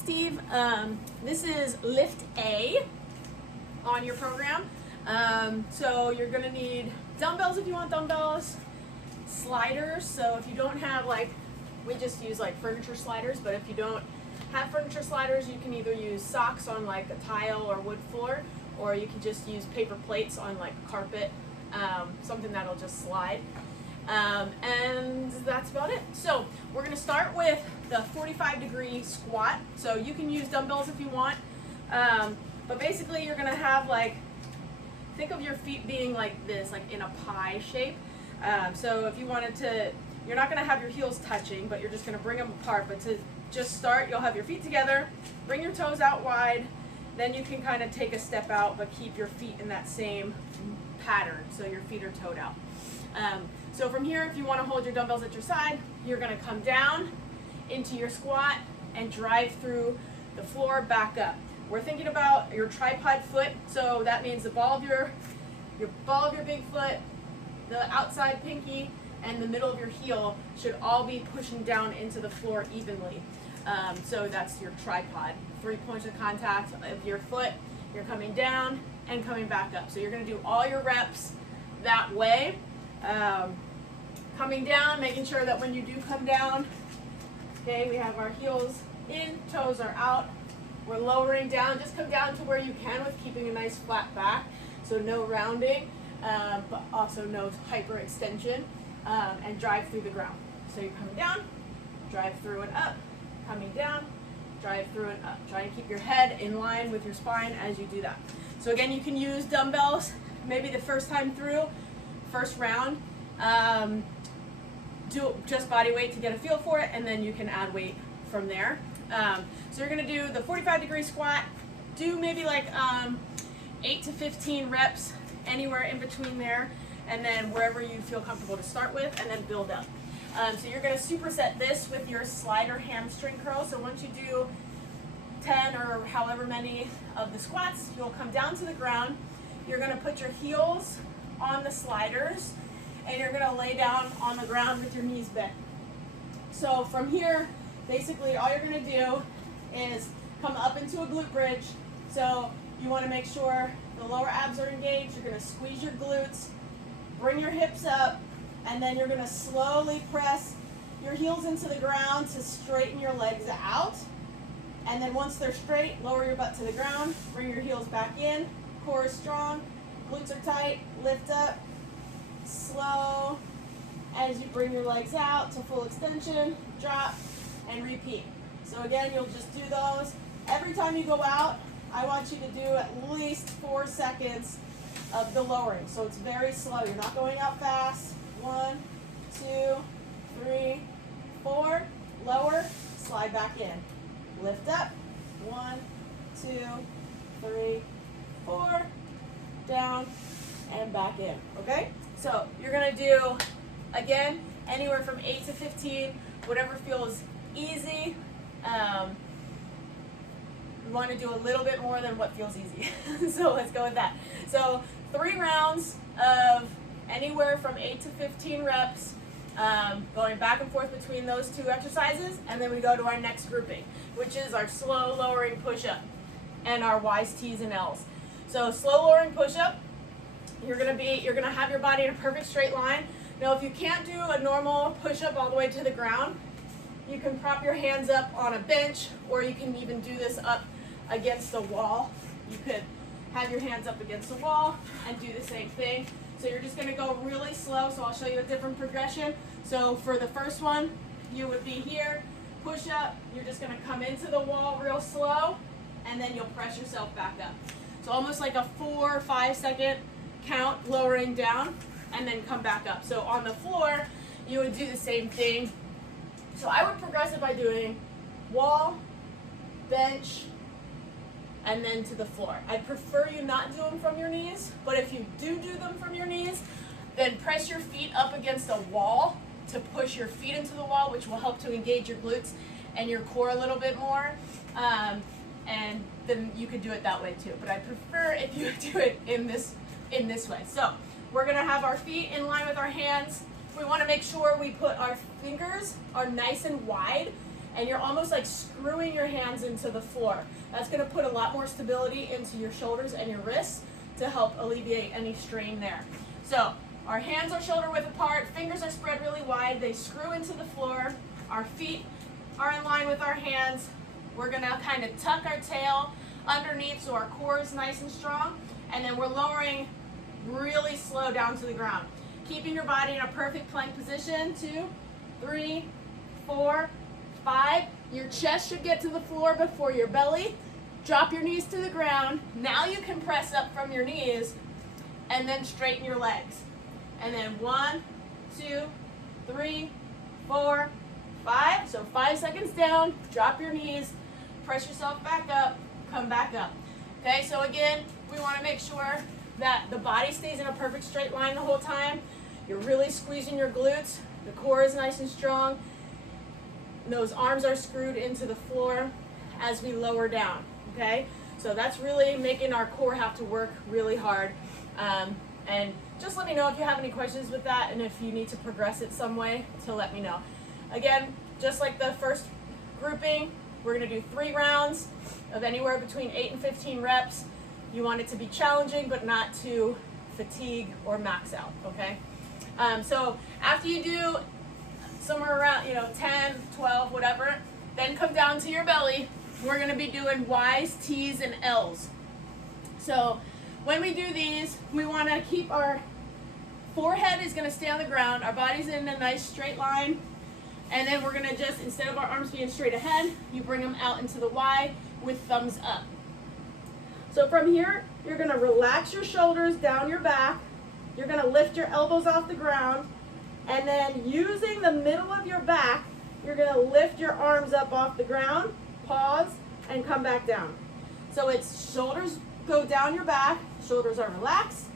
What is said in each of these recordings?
Steve. This is LiftA on your program. So you're going to need dumbbells if you want dumbbells, sliders. So if you don't have, like, we just use like furniture sliders, but if you don't have furniture sliders, you can either use socks on like a tile or wood floor, or you can just use paper plates on like carpet, something that'll just slide. And that's about it. So we're going to start with the 45-degree squat. So you can use dumbbells if you want, but basically you're going to have, like, think of your feet being like this, like in a pie shape. So if you wanted to, you're not going to have your heels touching, but you're just going to bring them apart. But to just start, you'll have your feet together, bring your toes out wide, then you can kind of take a step out, but keep your feet in that same pattern, so your feet are toed out. So from here, if you want to hold your dumbbells at your side, you're going to come down into your squat and drive through the floor back up. We're thinking about your tripod foot, so that means the ball of your big foot, the outside pinky, and the middle of your heel should all be pushing down into the floor evenly. So that's your tripod. 3 points of contact of your foot. You're coming down and coming back up. So you're going to do all your reps that way. Coming down, making sure that when you do come down, okay, we have our heels in, toes are out. We're lowering down. Just come down to where you can with keeping a nice flat back. So no rounding, but also no hyperextension, and drive through the ground. So you're coming down, drive through and up, coming down, drive through and up. Try and keep your head in line with your spine as you do that. So again, you can use dumbbells maybe the first time through, first round. Do just body weight to get a feel for it, and then you can add weight from there. So you're going to do the 45-degree squat. Do maybe like 8 to 15 reps, anywhere in between there, and then wherever you feel comfortable to start with, and then build up. So you're going to superset this with your slider hamstring curl. So once you do 10 or however many of the squats, you'll come down to the ground. You're going to put your heels on the sliders, and you're going to lay down on the ground with your knees bent. So from here, basically all you're going to do is come up into a glute bridge. So you want to make sure the lower abs are engaged. You're going to squeeze your glutes, bring your hips up, and then you're going to slowly press your heels into the ground to straighten your legs out. And then once they're straight, lower your butt to the ground, bring your heels back in, core is strong, glutes are tight, lift up, slow, as you bring your legs out to full extension, drop, and repeat. So again, you'll just do those. Every time you go out, I want you to do at least 4 seconds of the lowering. So it's very slow. You're not going out fast. 1, 2, 3, 4. Lower, slide back in. Lift up. 1, 2, 3, 4. Down and back in. Okay? So you're going to do, again, anywhere from 8 to 15, whatever feels easy. You want to do a little bit more than what feels easy. So let's go with that. So 3 rounds of anywhere from 8 to 15 reps, going back and forth between those 2 exercises, and then we go to our next grouping, which is our slow lowering push-up and our Y's, T's, and L's. So slow lowering push-up, you're gonna have your body in a perfect straight line. Now, if you can't do a normal push-up all the way to the ground, you can prop your hands up on a bench, or you can even do this up against a wall. You could have your hands up against the wall and do the same thing. So you're just gonna go really slow, so I'll show you a different progression. So for the first one, you would be here, push up, you're just gonna come into the wall real slow, and then you'll press yourself back up. So almost like a 4 or 5 second count, lowering down, and then come back up. So on the floor, you would do the same thing. So I would progress it by doing wall, bench, and then to the floor. I'd prefer you not do them from your knees, but if you do them from your knees, then press your feet up against a wall to push your feet into the wall, which will help to engage your glutes and your core a little bit more. And then you could do it that way too. But I prefer if you do it in this way. So we're gonna have our feet in line with our hands. We wanna make sure we put our fingers are nice and wide and you're almost like screwing your hands into the floor. That's going to put a lot more stability into your shoulders and your wrists to help alleviate any strain there. So our hands are shoulder width apart, fingers are spread really wide, they screw into the floor, our feet are in line with our hands. We're going to kind of tuck our tail underneath so our core is nice and strong, and then we're lowering really slow down to the ground. Keeping your body in a perfect plank position. 2, 3, 4, 5. Your chest should get to the floor before your belly. Drop your knees to the ground. Now you can press up from your knees and then straighten your legs. And then 1, 2, 3, 4, 5. So 5 seconds down, drop your knees, press yourself back up, come back up. Okay, so again, we want to make sure that the body stays in a perfect straight line the whole time. You're really squeezing your glutes. The core is nice and strong. Those arms are screwed into the floor as we lower down, okay? So that's really making our core have to work really hard. And just let me know if you have any questions with that and if you need to progress it some way to let me know. Again, just like the first grouping, we're gonna do 3 rounds of anywhere between 8 and 15 reps. You want it to be challenging, but not to fatigue or max out, okay? So after you do somewhere around, 10, 12, whatever, then come down to your belly. We're gonna be doing Y's, T's, and L's. So when we do these, we wanna keep our forehead is gonna stay on the ground, our body's in a nice straight line, and then we're gonna just, instead of our arms being straight ahead, you bring them out into the Y with thumbs up. So from here, you're gonna relax your shoulders down your back. You're gonna lift your elbows off the ground, and then using the middle of your back, you're gonna lift your arms up off the ground, pause, and come back down. So it's shoulders go down your back, shoulders are relaxed,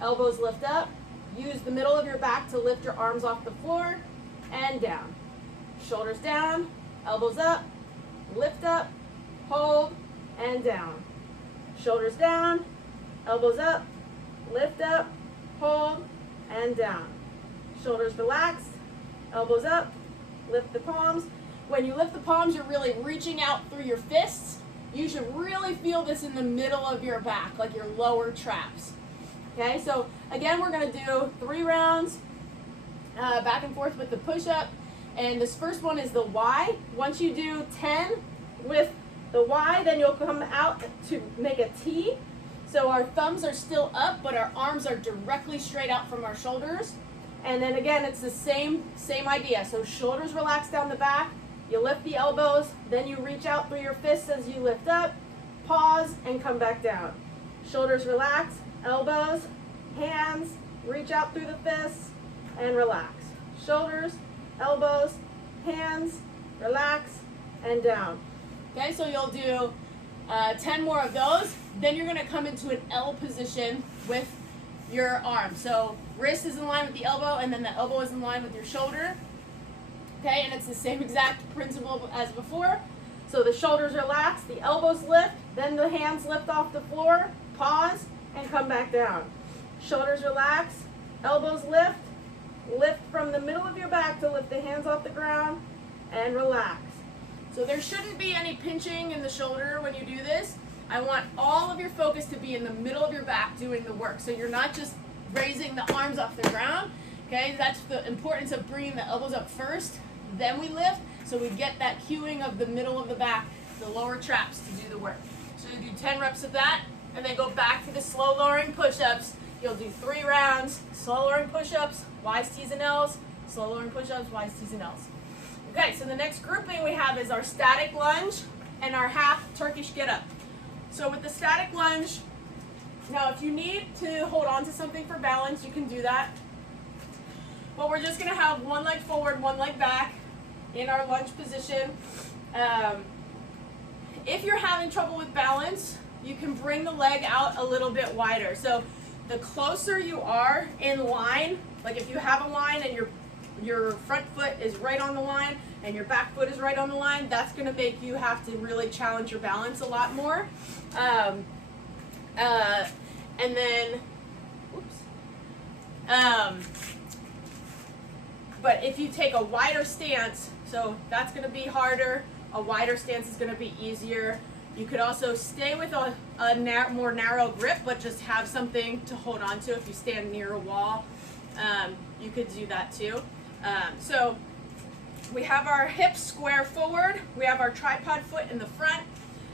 elbows lift up, use the middle of your back to lift your arms off the floor, and down. Shoulders down, elbows up, lift up, hold, and down. Shoulders down, elbows up, lift up, hold, and down. Shoulders relaxed, elbows up, lift the palms. When you lift the palms, you're really reaching out through your fists. You should really feel this in the middle of your back, like your lower traps. Okay, so again, we're gonna do 3 rounds, back and forth with the push-up. And this first one is the Y. Once you do 10 with the Y, then you'll come out to make a T. So our thumbs are still up, but our arms are directly straight out from our shoulders. And then again, it's the same idea. So shoulders relax down the back, you lift the elbows, then you reach out through your fists as you lift up, pause, and come back down. Shoulders relax, elbows, hands, reach out through the fists, and relax. Shoulders, elbows, hands, relax, and down. Okay, so you'll do 10 more of those. Then you're gonna come into an L position with your arm. So wrist is in line with the elbow, and then the elbow is in line with your shoulder. Okay, and it's the same exact principle as before. So the shoulders relax, the elbows lift, then the hands lift off the floor, pause, and come back down. Shoulders relax, elbows lift, lift from the middle of your back to lift the hands off the ground, and relax. So there shouldn't be any pinching in the shoulder when you do this. I want all of your focus to be in the middle of your back doing the work. So you're not just raising the arms off the ground. Okay, that's the importance of bringing the elbows up first, then we lift, so we get that cueing of the middle of the back, the lower traps to do the work. So you do 10 reps of that, and then go back to the slow lowering push-ups. You'll do 3 rounds, slow lowering push-ups, Y's, T's, and L's, slow lowering push-ups, Y's, T's, and L's. Okay, so the next grouping we have is our static lunge and our half Turkish get-up. So with the static lunge, now if you need to hold on to something for balance, you can do that. But we're just gonna have one leg forward, one leg back in our lunge position. If you're having trouble with balance, you can bring the leg out a little bit wider. So the closer you are in line, like if you have a line and your front foot is right on the line and your back foot is right on the line, that's gonna make you have to really challenge your balance a lot more. And then, But if you take a wider stance, so that's going to be harder, a wider stance is going to be easier. You could also stay with a more narrow grip, but just have something to hold on to. If you stand near a wall, you could do that too. So we have our hips square forward, we have our tripod foot in the front,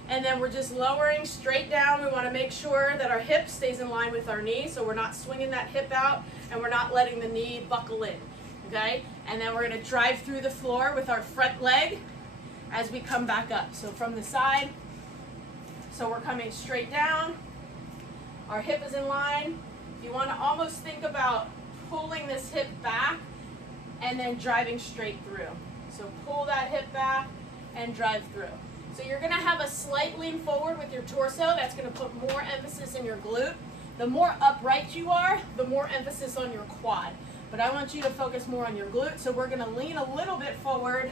and then we're just lowering straight down. We want to make sure that our hip stays in line with our knee, so we're not swinging that hip out and we're not letting the knee buckle in, okay? And then we're going to drive through the floor with our front leg as we come back up. So from the side, so we're coming straight down, our hip is in line. You want to almost think about pulling this hip back and then driving straight through. So pull that hip back and drive through. So you're going to have a slight lean forward with your torso. That's going to put more emphasis in your glute. The more upright you are, the more emphasis on your quad. But I want you to focus more on your glute, so we're going to lean a little bit forward,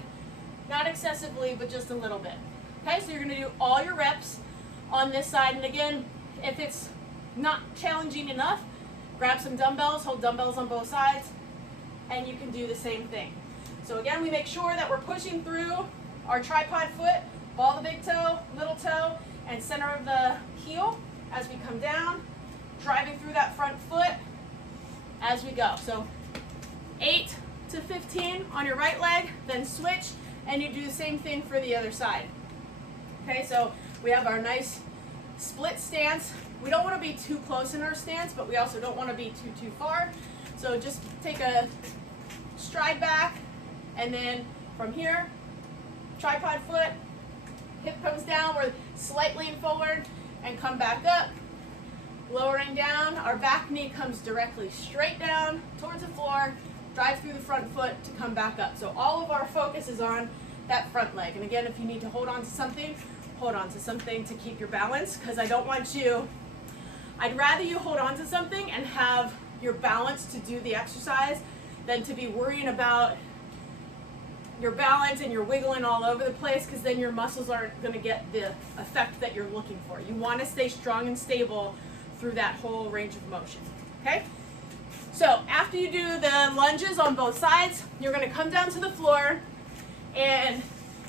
not excessively, but just a little bit. Okay, so you're going to do all your reps on this side. And again, if it's not challenging enough, grab some dumbbells, hold dumbbells on both sides, and you can do the same thing. So again, we make sure that we're pushing through our tripod foot, ball the big toe, little toe, and center of the heel as we come down, driving through that front foot as we go. So 8 to 15 on your right leg, then switch, and you do the same thing for the other side. Okay, so we have our nice split stance. We don't want to be too close in our stance, but we also don't want to be too far. So just take a stride back, and then from here, tripod foot, hip comes down, we're slightly lean forward, and come back up. Lowering down, our back knee comes directly straight down towards the floor, drive through the front foot to come back up. So all of our focus is on that front leg. And again, if you need to hold on to something, hold on to something to keep your balance, because I don't want you, I'd rather you hold on to something and have your balance to do the exercise than to be worrying about your balance and you're wiggling all over the place, because then your muscles aren't going to get the effect that you're looking for. You want to stay strong and stable through that whole range of motion. Okay? So after you do the lunges on both sides, you're going to come down to the floor, and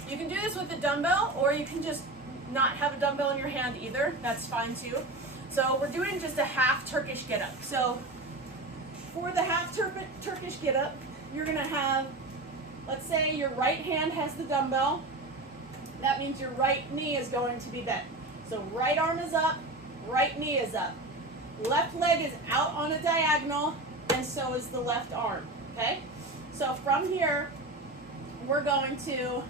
you can do this with a dumbbell, or you can just not have a dumbbell in your hand either. That's fine too. So we're doing just a half Turkish get up. So for the half Turkish get up, you're going to have, let's say your right hand has the dumbbell. That means your right knee is going to be bent. So right arm is up, right knee is up. Left leg is out on a diagonal, and so is the left arm, okay? So from here, we're going to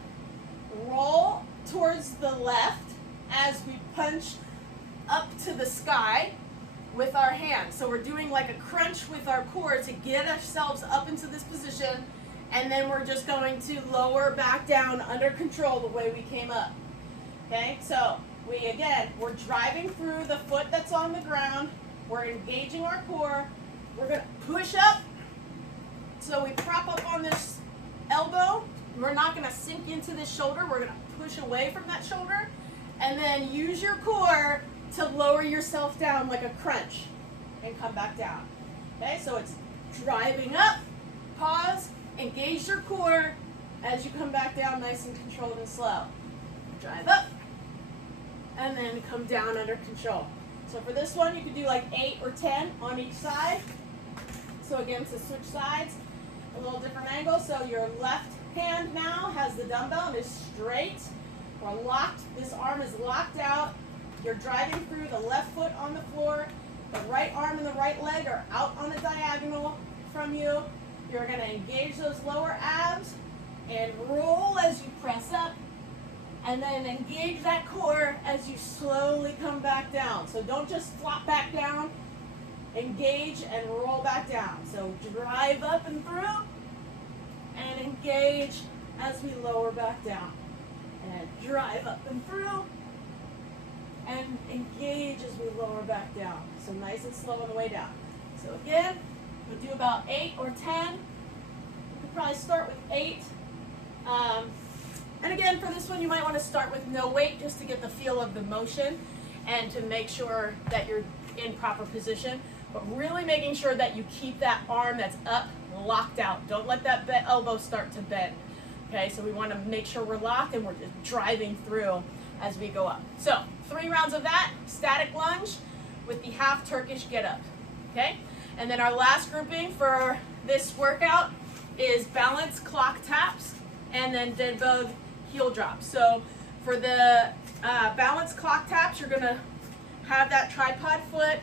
roll towards the left as we punch up to the sky with our hands. So we're doing like a crunch with our core to get ourselves up into this position, and then we're just going to lower back down under control the way we came up, okay? So we're driving through the foot that's on the ground. We're engaging our core. We're going to push up. So we prop up on this elbow. We're not going to sink into this shoulder. We're going to push away from that shoulder. And then use your core to lower yourself down like a crunch and come back down. Okay, so it's driving up, pause, engage your core as you come back down nice and controlled and slow. Drive up, and then come down under control. So for this one, you could do like 8 or 10 on each side. So again, to switch sides, a little different angle. So your left hand now has the dumbbell and is straight. We're locked. This arm is locked out. You're driving through the left foot on the floor. The right arm and the right leg are out on a diagonal from you. You're going to engage those lower abs and roll as you press up. And then engage that core as you slowly come back down. So don't just flop back down. Engage and roll back down. So drive up and through, and engage as we lower back down. And drive up and through, and engage as we lower back down. So nice and slow on the way down. So again, we'll do about 8 or 10. We could probably start with 8. And again, for this one, you might want to start with no weight just to get the feel of the motion and to make sure that you're in proper position. But really making sure that you keep that arm that's up locked out. Don't let that elbow start to bend. Okay, so we want to make sure we're locked and we're just driving through as we go up. So 3 rounds of that, static lunge with the half Turkish get up. Okay, and then our last grouping for this workout is balance clock taps and then Deadbug heel drops. So for the balance clock taps, you're going to have that tripod foot.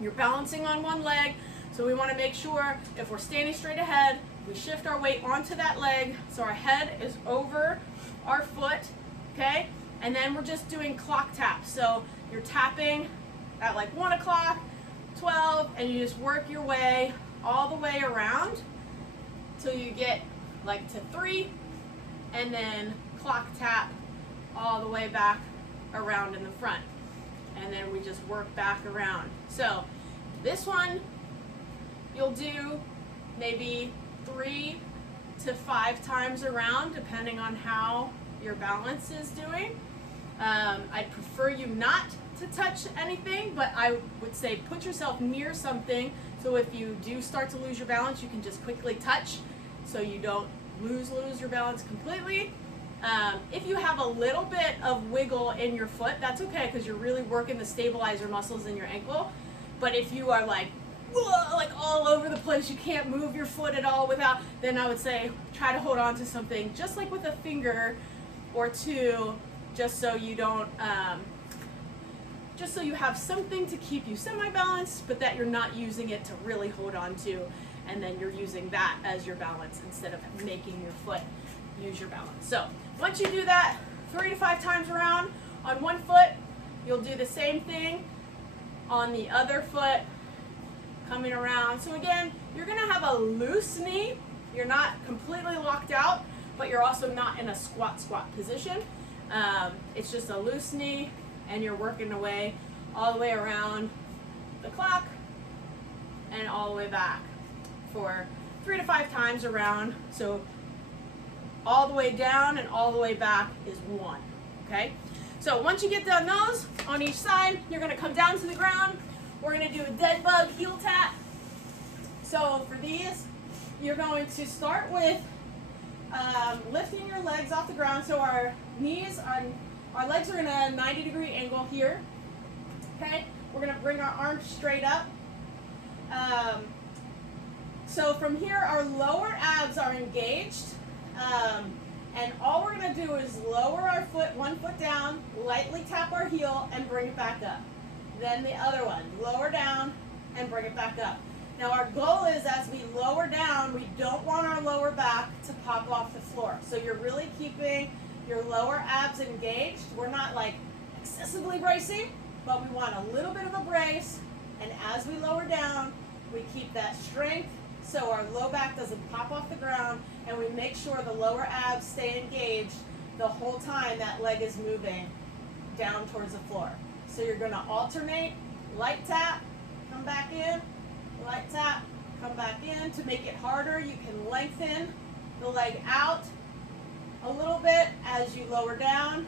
You're balancing on one leg. So we want to make sure if we're standing straight ahead, we shift our weight onto that leg so our head is over our foot, okay? And then we're just doing clock taps. So you're tapping at like 1 o'clock, 12, and you just work your way all the way around till you get like to 3, and then clock tap all the way back around in the front. And then we just work back around. So this one, you'll do maybe 3 to 5 times around, depending on how your balance is doing. I prefer you not to touch anything, but I would say put yourself near something, so if you do start to lose your balance, you can just quickly touch so you don't lose your balance completely. If you have a little bit of wiggle in your foot, that's okay, because you're really working the stabilizer muscles in your ankle. But if you are like, whoa, like all over the place, you can't move your foot at all without, then I would say try to hold on to something, just like with a finger or 2, just so you don't, just so you have something to keep you semi-balanced, but that you're not using it to really hold on to, and then you're using that as your balance instead of making your foot use your balance. So once you do that 3 to 5 times around on one foot, you'll do the same thing on the other foot, coming around. So again, you're gonna have a loose knee. You're not completely locked out, but you're also not in a squat position. It's just a loose knee, and you're working away all the way around the clock and all the way back for 3 to 5 times around. So all the way down and all the way back is 1, okay? So once you get done those on each side, you're gonna come down to the ground. We're gonna do a dead bug heel tap. So for these, you're going to start with lifting your legs off the ground. So our legs are in a 90-degree angle here, okay? We're gonna bring our arms straight up. So from here, our lower abs are engaged. And all we're going to do is lower our foot, 1 foot down, lightly tap our heel, and bring it back up. Then the other one, lower down and bring it back up. Now our goal is, as we lower down, we don't want our lower back to pop off the floor. So you're really keeping your lower abs engaged. We're not like excessively bracing, but we want a little bit of a brace. And as we lower down, we keep that strength so our low back doesn't pop off the ground, and we make sure the lower abs stay engaged the whole time that leg is moving down towards the floor. So you're going to alternate, light tap, come back in, light tap, come back in. To make it harder, you can lengthen the leg out a little bit as you lower down.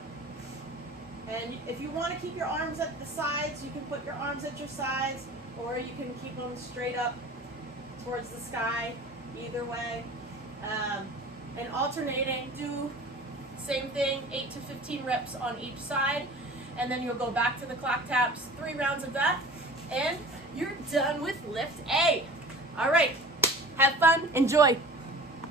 And if you want to keep your arms at the sides, you can put your arms at your sides, or you can keep them straight up towards the sky, either way. And alternating, do same thing, 8 to 15 reps on each side, and then you'll go back to the clock taps, 3 rounds of that, and you're done with lift A. All right, have fun, enjoy.